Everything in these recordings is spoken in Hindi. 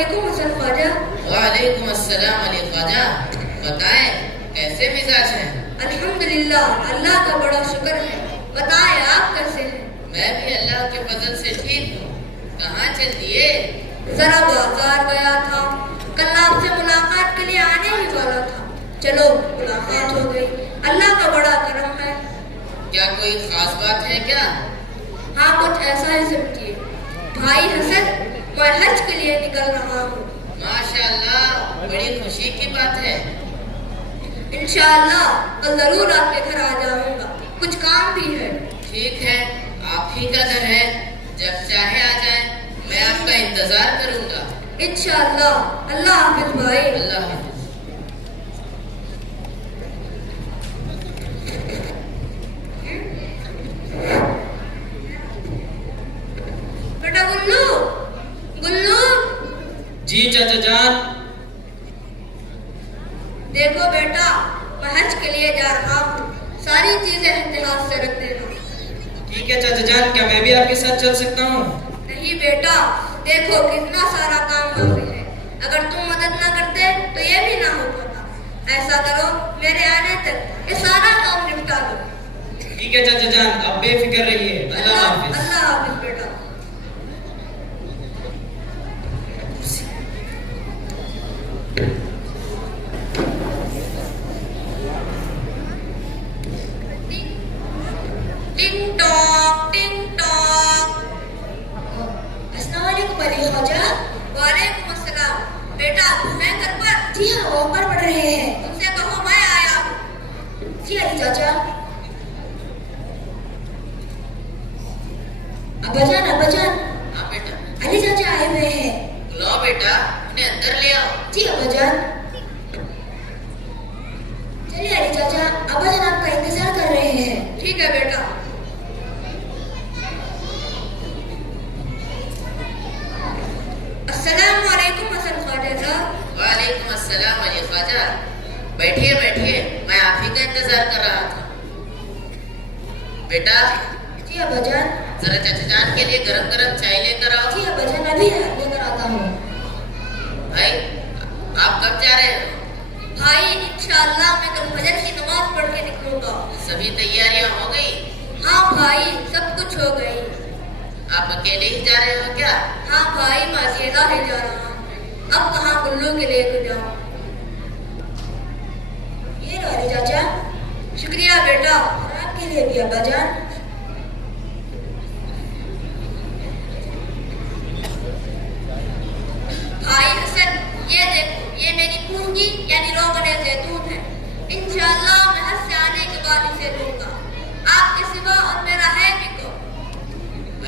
वालेकुम हसन ख्वाजा। वालेकुम अस्सलाम अली ख्वाजा। बताएं कैसे मिजाज हैं? अल्हम्दुलिल्लाह, अल्लाह का बड़ा शुक्र है। बताएं आप कैसे हैं? मैं भी अल्लाह के फजल से ठीक हूँ। कहाँ चल दिए? जरा बाजार गया था, कल आपसे मुलाकात के लिए आने ही वाला था। चलो मुलाकात हो गई, अल्लाह का बड़ा करम है। क्या कोई खास बात है क्या? हाँ, कुछ ऐसा ही समझिए। भाई हसन, मैं हज के लिए निकल रहा हूँ। माशाअल्लाह, बड़ी खुशी की बात है। इंशाअल्लाह कल जरूर आपके घर आ जाऊंगा, कुछ काम भी है। ठीक है, आप ही का घर है, जब चाहे आ जाए, मैं आपका इंतजार करूंगा। इंशाअल्लाह। अल्लाह हाफिज भाई। अल्लाह हाफिज। बेटा गुल्लू, गुल्लू। जी चाचा जान। देखो बेटा, मैं हज के लिए जा रहा हूँ, सारी चीजें एहतियात से रख देना। ठीक है चाचा जान, क्या मैं भी आपके साथ चल सकता हूँ? नहीं बेटा, देखो कितना सारा काम बाकी है, अगर तुम मदद ना करते तो ये भी ना हो पाता। ऐसा करो, मेरे आने तक ये सारा काम निपटा दो। ठीक है चाचा जान, अब बेफिक्र रहिए। अल्लाह हाफिज। अल्लाह हाफिज बेटा। टिंग टॉक, टिंग टॉक। अस्सलाम वालेकुम अली ख्वाजा। वालेकुम अस्सलाम। बेटा मैं घर पर? जी हाँ, वो ऊपर पढ़ रहे हैं। उनसे कहो मैं आया हूँ। जी अली चाचा। अब्बाजान, अब्बाजान। हाँ बेटा। अली चाचा आए हुए हैं। बुलाओ बेटा, उन्हें अंदर ले आओ। जी अब्बाजान। चलिए अली चाचा, अब्बाजान आपका इंतजार कर रहे हैं। ठीक है बेटा। अस्सलाम वालेकुम हसन ख्वाजा साहब। वालेकुम अस्सलाम अली ख्वाजा। बैठिए बैठिए, मैं आप ही का इंतजार कर रहा था। बेटा जी अब्बाजान। जरा चाचा जान के लिए गरम गरम चाय लेकर आओ। जी अब्बाजान, अभी लेकर आता हूँ। भाई आप कब जा रहे हो? भाई इंशाअल्लाह मैं कल फजर की नमाज पढ़ के निकलूंगा। सभी तैयारियां हो गई? हाँ भाई, सब कुछ हो गई। आप अकेले ही जा रहे हो क्या? हाँ भाई, मैं अकेला ही जा रहा हूँ, अब कहाँ गुल्लू के लेकर जाऊँ। ये लो अली चाचा। शुक्रिया बेटा, और आपके लिए भी अब्बाजान। भाई हसन, ये देखो, ये मेरी पूंजी यानी रोगने जैतून है। इंशाअल्लाह मैं हज से आने के बाद इसे लूंगा। आपके सिवा और मेरा है भी को।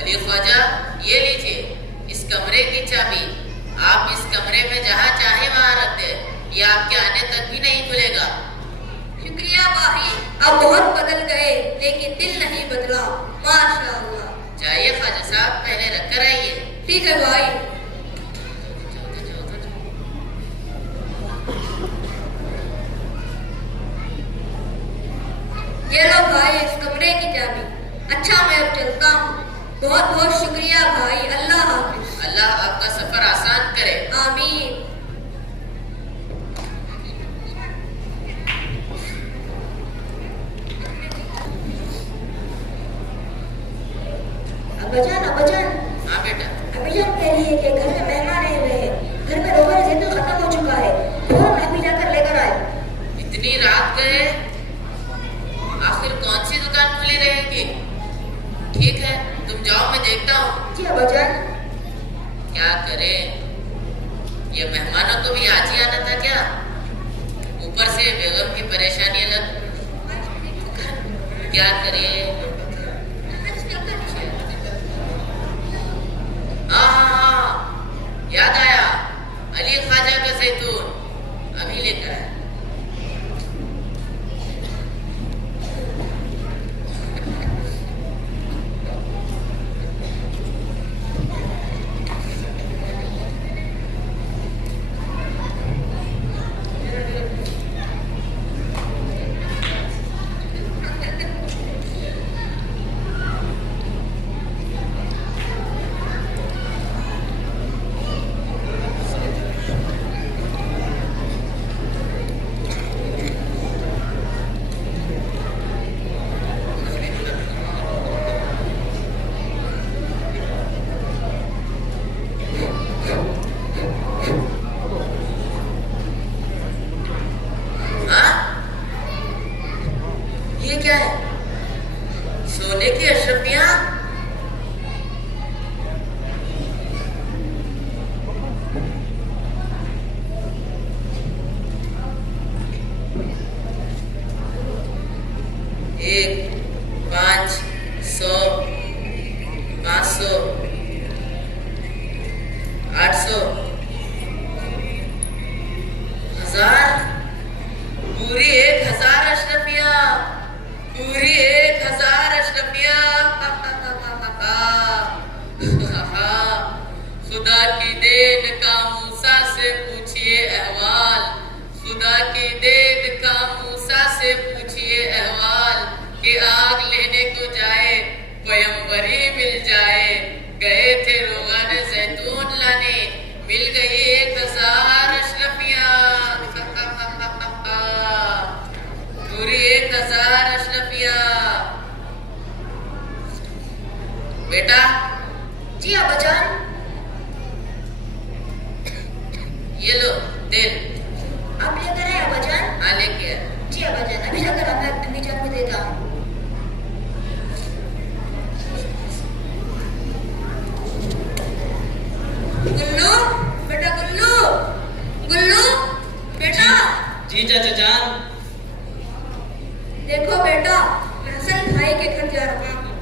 अली ख्वाजा, ये लीजिए इस कमरे की चाबी। आप इस कमरे में जहाँ चाहे वहाँ रख दे, ये आपके आने तक भी नहीं खुलेगा। शुक्रिया भाई, अब बहुत बदल गए लेकिन दिल नहीं बदला। माशाअल्लाह। जाइए ख्वाजा साहब, पहले रख कर आइए। ठीक है भाई। ये लो भाई इस कमरे की चाबी। अच्छा मैं अब चलता हूँ। बहुत बहुत शुक्रिया भाई। अल्लाह हाफिज। अल्लाह आपका सफर आसान करे। आमीन। अब्बाजान, अब्बाजान। हाँ बेटा। अब्बाजान कह रही है कि घर में मेहमान आए हुए हैं, घर में रोगन जैतून खत्म हो चुका है, फौरन अभी जाकर लेकर आए। इतनी रात गए, आखिर कौन सी दुकान खुली रहेगी? ठीक है, तुम जाओ, मैं देखता हूँ। जी अब्बाजान। क्या करें, ये मेहमानों को भी आज ही आना था क्या? ऊपर से बेगम की परेशानी अलग। क्या करें? हाँ, याद आया, अली ख्वाजा का जैतून अभी लेकर आया। 500, 800, 1000, पूरी 1000 अशरफिया, पूरी 1000 अशरफिया। खुदा की देन का मूसा से पूछिए अहवाल, खुदा की देन का मूसा से पूछिए अहवाल, कि आग लेने को जाए पैगंबरी मिल जाए। गए थे रोगन जैतून लाने, मिल गई 1000 अशरफिया। पूरी 1000 अशरफिया। बेटा जी अब्बाजान। ये लो तेल। आप लेकर आए अब्बाजान? हाँ लेके आ। जी अब्बाजान, अभी लेकर आ, मैं अम्मीजान को देता हूँ। गुल्लू, बेटा गुल्लू, गुल्लू, बेटा। जी चाचा जान। देखो बेटा, मैं हसन भाई के घर जा रहा हूँ,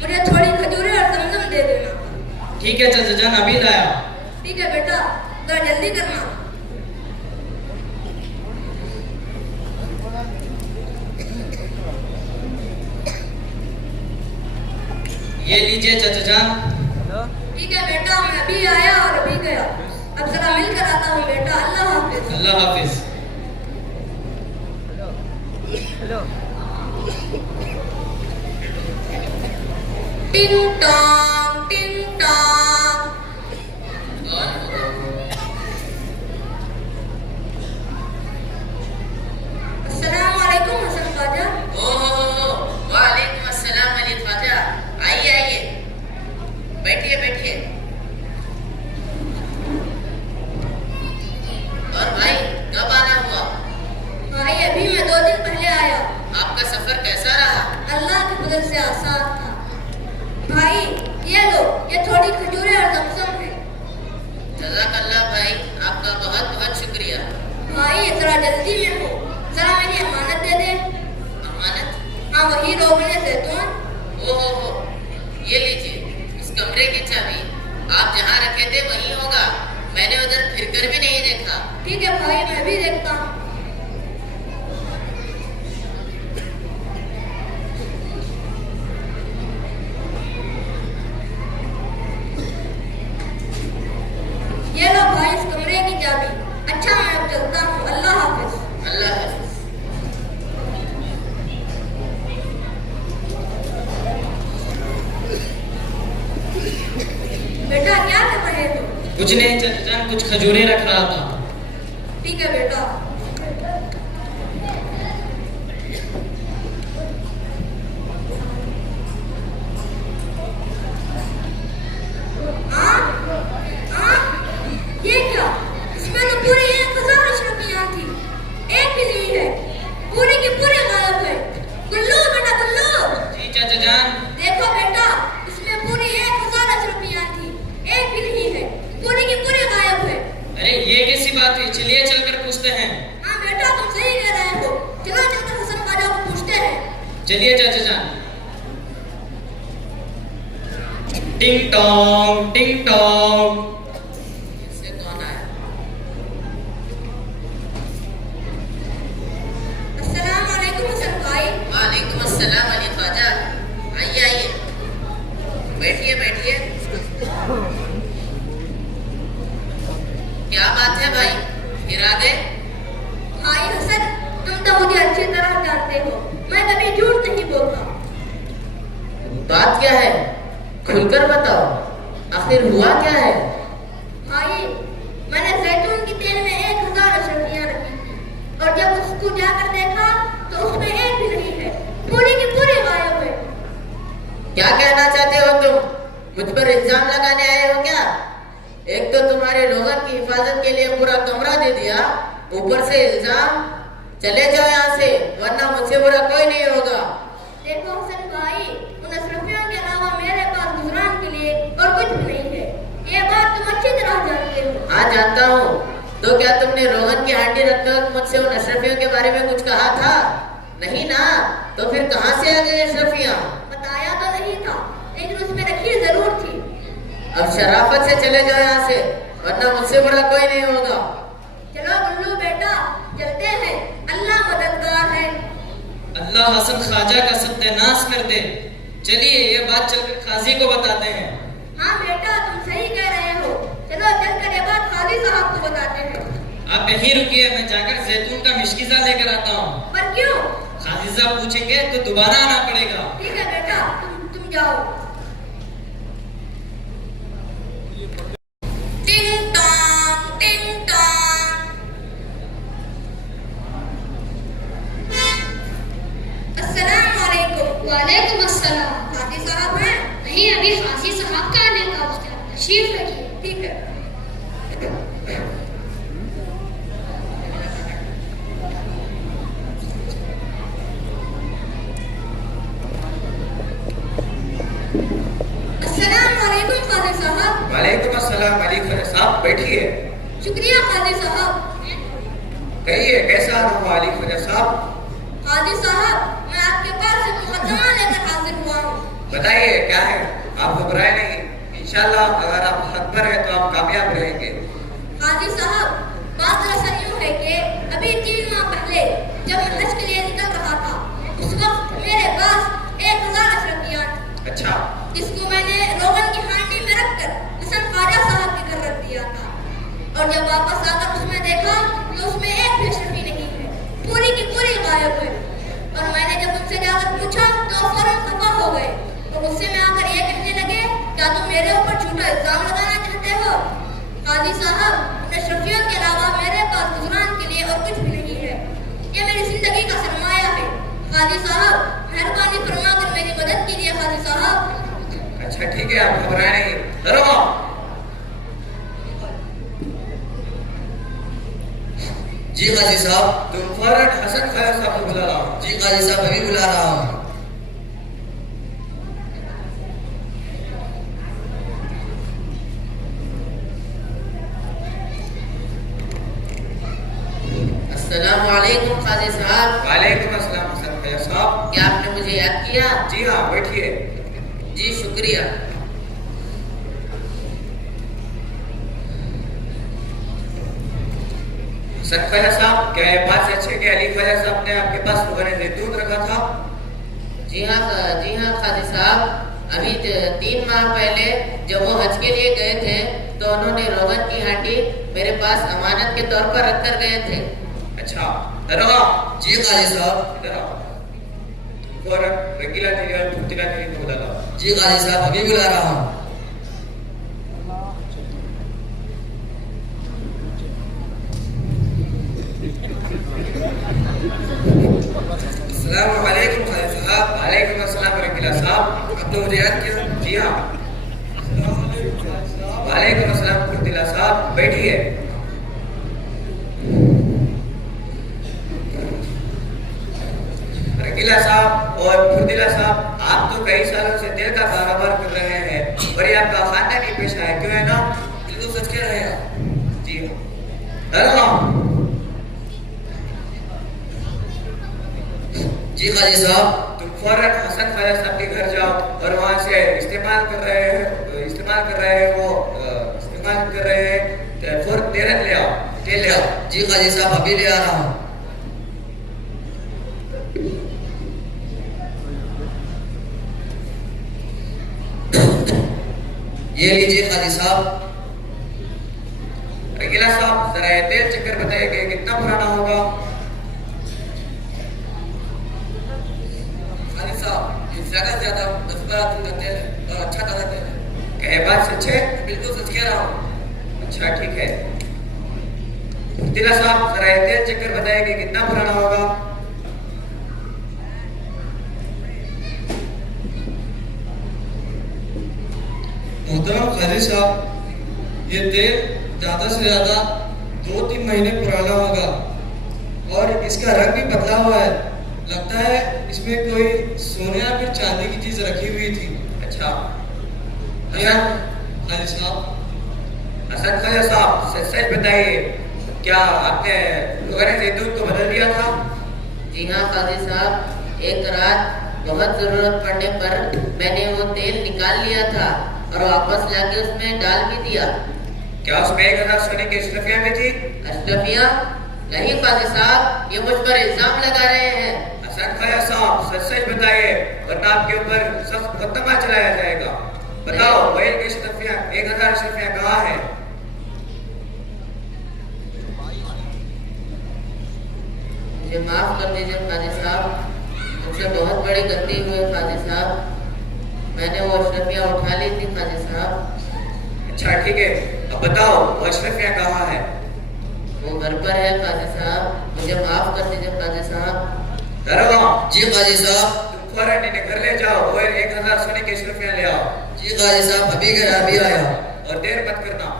मुझे थोड़ी खजूरें और जमजम दे देना। ठीक है चाचा जान, अभी लाया। ठीक है बेटा, जरा जल्दी करना। ये लीजिए चाचा जान। ठीक है बेटा, मैं अभी आया और अभी गया। अब जरा मिल कर आता हूँ बेटा। अल्लाह हाफिज। अल्लाह हाफिज। टिंग टॉन्ग, टिंग टॉन्ग। अस्सलाम वालेकुम हसन ख्वाजा। वालेकुम अस्सलाम अली ख्वाजा। आइए आइए, बैठिए बैठिए। और भाई कब आना हुआ? भाई अभी मैं 2 दिन पहले आया। आपका सफर कैसा रहा? अल्लाह के फजल से आसान था। भाई ये लो, ये थोड़ी खजूरें और जमजम है। जज़ाकल्लाह भाई, आपका बहुत बहुत शुक्रिया। भाई जरा जल्दी में हो, जरा मेरी अमानत दे दे। अमानत? हाँ वही रोगने जैतून। हो, ये लीजिए इस कमरे की चाबी। आप जहाँ रखे थे वहीं होगा, मैंने उधर फिरकर भी नहीं देखा। ठीक है भाई, मैं भी देखता हूँ। ये लो भाई इस कमरे की चाबी। अच्छा मैं अब चलता हूँ। अल्लाह हाफिज। अल्लाह हाफिज। बेटा क्या कर रहे हो? कुछ नहीं चाचा जान, कुछ खजूरें रख रहा था। ठीक है बेटा। ये क्या? इसमें तो पूरी 1000 अशरफियाँ थी, एक भी नहीं है। पूरी की पूरी गायब है। गुल्लू बेटा गुल्लू। जी चाचा जान। देखो बेटा, इसमें पूरी 1000 अशरफियाँ थी, एक भी नहीं है। पूरी की पूरी गायब है। अरे ये कैसी बात हुई? चलिए चलकर पूछते हैं। हाँ बेटा तुम सही कह रहे हो। चलो चलकर हसन ख्वाजा को पूछते हैं। चलिए चाचा जान। टिंग टोंग, टिंग टोंग। इससे कौन आया? अस्सलाम वालेकुम हसन भाई। वालेकुम अस्सलाम अली ख्वाजा। आइए आइए, बैठिए बैठिए। क्या बात है भाई, फिर आ गए? भाई हसन, तुम तो मुझे अच्छी तरह जानते हो, मैं कभी झूठ नहीं बोलता। बात क्या है, खुलकर बताओ, आखिर हुआ क्या है? भाई मैंने जैतून की तेल में 1000 अशरफियाँ रखी थी, और जब उसको जाकर देखा तो उसमें एक भी नहीं है। पूरी की पूरी गायब है। क्या कहना चाहते हो तुम? मुझ पर इल्जाम लगाने आए हो क्या? एक तो तुम्हारे रोगन की हिफाजत के लिए पूरा कमरा दे दिया, ऊपर से इल्जाम। चले जाओ यहाँ से, वरना मुझसे बुरा कोई नहीं होगा। देखो हसन भाई, उन अशरफियों के अलावा मेरे पास गुजरान के लिए और कुछ भी नहीं है। ये बात तुम अच्छी तरह जानते हो। हाँ जानता हूँ। तो क्या तुमने रोगन की हांडी रखते वक्त मुझसे उन अशरफियों के बारे में कुछ कहा था? नहीं ना, तो फिर कहाँ से आ गई अशरफियाँ? बताया तो नहीं था, लेकिन उसमें रखी जरूर थी। अब शराफत से चले जाओ यहाँ से, वरना मुझसे बड़ा कोई नहीं होगा। चलो गुल्लू बेटा, चलते हैं, अल्लाह मददगार है। अल्लाह हसन ख्वाजा का सत्यानाश कर दे। चलिए ये बात चलकर काजी को बताते हैं। हाँ बेटा, तुम सही कह रहे हो। चलो चलकर ये बात काजी साहब को बताते हैं। आप यहीं रुकिए, मैं जाकर जैतून का मिश्किज़ा लेकर आता हूँ। पर क्यों? काजी साहब पूछेंगे तो दोबारा आना पड़ेगा। ठीक है बेटा, तुम जाओ। टिंग टॉन्ग, टिंग टॉन्ग। अस्सलाम वालेकुम। वालेकुम अस्सलाम। काजी साहब हैं? नहीं, अभी काजी साहब का आने का वक्त है, तशरीफ रखिए। ठीक है। अस्सलाम वालेकुम काजी साहब। वालेकुम अस्सलाम। अली ख्वाजा साहब बैठिए। शुक्रिया काजी साहब। कहिए कैसा हुआ अली ख्वाजा साहब? काजी साहब, मैं आपके पास एक मुकदमा लेकर हाजिर हुआ हूँ। बताइए क्या है? आप घबराए नहीं, इंशाल्लाह अगर आप हक पर हैं तो आप कामयाब रहेंगे। काजी साहब, बात दरअसल यूँ है कि अभी 3 माह पहले जब मैं हज के लिए निकल रहा था, उस वक्त मेरे पास 1000 अशरफियात, अच्छा, जिसको मैंने रोगन की हांडी में रखकर हसन ख्वाजा साहब के घर रख दिया था। और जब वापस आकर उसमें देखा तो उसमें एक भी अशरफी नहीं है, पूरी की पूरी गायब है। और मैंने जब उनसे जाकर पूछा तो फौरन खफा हो गए और मुझसे में आकर ये कहने लगे, क्या तुम मेरे ऊपर झूठा इल्जाम लगाना चाहते हो? काजी साहब, उन अशरफियों के अलावा मेरे पास गुजरान के लिए और कुछ भी नहीं है। ये मेरी जिंदगी का सरमाया है। काजी साहब, मेहरबानी फरमाकर मेरी मदद कीजिए काजी साहब। अच्छा ठीक है, आप घबराए नहीं। डरो। जी काजी साहब। तुम फौरन हसन ख्वाजा साहब को बुला लाओ। जी काजी साहब, अभी बुला रहा हूँ। अस्सलाम वालेकुम काजी साहब। वालेकुम अस्सलाम हसन ख्वाजा साहब। क्या आपने मुझे याद किया? जी हाँ, बैठिए। जी शुक्रिया। हसन ख्वाजा साहब, क्या ये बात सच है कि अली ख्वाजा साहब ने आपके पास रोगन जैतून रखा था? जी हाँ काजी साहब, अभी 3 माह पहले जब वो हज के लिए गए थे तो उन्होंने रोगन की हांडी मेरे पास अमानत के तौर पर रख कर गए थे। अच्छा, डरो। जी काजी साहब। डरो। फौरन रंगीला तेरी और फुर्तीला तेरी को बुला लाओ। जी काजी साहब, अभी बुला रहा हूँ। अस्सलाम वालेकुम ख्वाजा साहब। वालेकुम अस्सलाम रंगीला साहब। अब तो मुझे याद किया। जी हाँ। वालेकुम अस्सलाम फुर्तीला साहब, बैठिए। रंगीला साहब और फुर्तीला साहब, आप तो कई सालों से तेल का कारोबार कर रहे हैं और ये आपका खानदानी पेशा है, क्यों है ना? बिल्कुल सच कह रहे हैं आप। जी हाँ। जी काजी साहब। तुम फौरन हसन ख्वाजा साहब के घर जाओ और वहाँ से इस्तेमाल कर रहे हैं तेल ले आओ। तेल ले आओ। जी काजी साहब, अभी ले आ रहा हूँ। ये लीजिए काजी साहब। रंगीला साहब, जरा ये तेल चक्कर बताइए कि कितना पुराना होगा? काजी साहब, ये ज्यादा 10-12 दिन का तेल है और अच्छा ताजा तेल है। क्या ये बात सच है? बिल्कुल सच कह रहा हूँ। अच्छा ठीक है। फुर्तीला साहब, जरा ये तेल चक्कर बताइए कि कितना पुराना होगा? मोहतरम काजी साहब, ये तेल ज़्यादा से ज़्यादा 2-3 महीने पुराना होगा और इसका रंग भी बदला हुआ है। लगता है इसमें कोई सोने या फिर चांदी की चीज़ रखी हुई थी। अच्छा काजी साहब। हसन ख्वाजा साहब, सच सच बताइए, क्या आपने रोगन जैतून को बदल दिया था? जी हाँ काजी साहब, एक रात बहुत जरूरत पड़ने पर मैंने वो तेल निकाल लिया था और वापस लाके उसमें डाल भी दिया। क्या उसमें 1000 सोने की अशरफियां भी थी? अशरफियां? नहीं काजी साहब, ये मुझ पर इल्जाम लगा रहे हैं। हसन ख्वाजा साहब सच सच बताइए, वरना आपके ऊपर सख्त मुकदमा चलाया जाएगा। बताओ वही की अशरफियां 1000 अशरफियां कहाँ है? मुझे माफ कर दीजिए काजी साहब, मुझसे बहुत बड़ी गलती हुई काजी साहब। मैंने वो अशरफियां उठा ली थी काजी साहब। अच्छा ठीक है, अब बताओ वो अशरफियां कहाँ है? वो घर पर है काजी साहब, मुझे माफ कर दीजिए काजी साहब। दरवान जी काजी साहब। तुम फौरन इन्हें घर ले जाओ और 1000 सोने की अशरफियां ले आओ। जी काजी साहब, अभी गया अभी आया। और देर मत करना।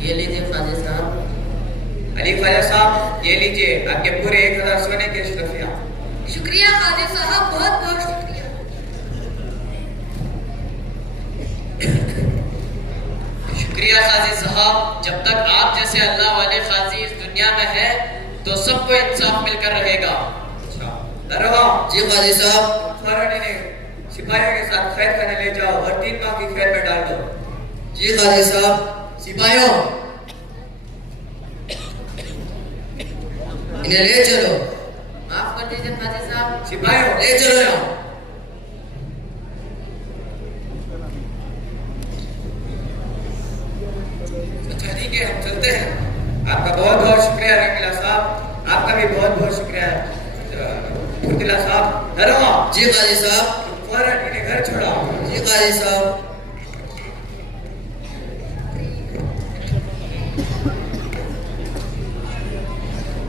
ये लीजिए काजी साहब। अली ख्वाजा साहब ये लीजिए आपके पूरे 1000 सोने की अशरफियां। शुक्रिया काजी साहब, बहुत बहुत शुक्रिया। शुक्रिया काजी साहब, जब तक आप जैसे अल्लाह वाले काजी इस दुनिया में है तो सबको इंसाफ मिलकर रहेगा। अच्छा दरवान जी काजी साहब। फौरन इन्हें सिपाहियों के साथ खैर खाने ले जाओ और 3 माह की खैर में डाल दो। जी काजी साहब। सिपाहियों, इन्हें ले चलो। माफ कर दीजिए काजी साहब। सिपाहियों ले चलो यहाँ। अच्छा ठीक है, हम चलते हैं। आपका बहुत बहुत शुक्रिया रंगीला साहब, आपका भी बहुत बहुत शुक्रिया फुर्तिला साहब। दरवान जी काजी साहब। फौरन इन्हें घर छोड़ाओ। जी काजी साहब।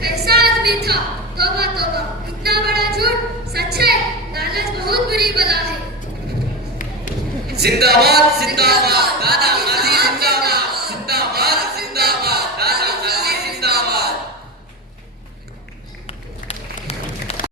कैसा आदमी था, तौबा तौबा, इतना बड़ा झूठ। सच है, लालच बहुत बुरी बला है। जिंदाबाद जिंदाबाद दादा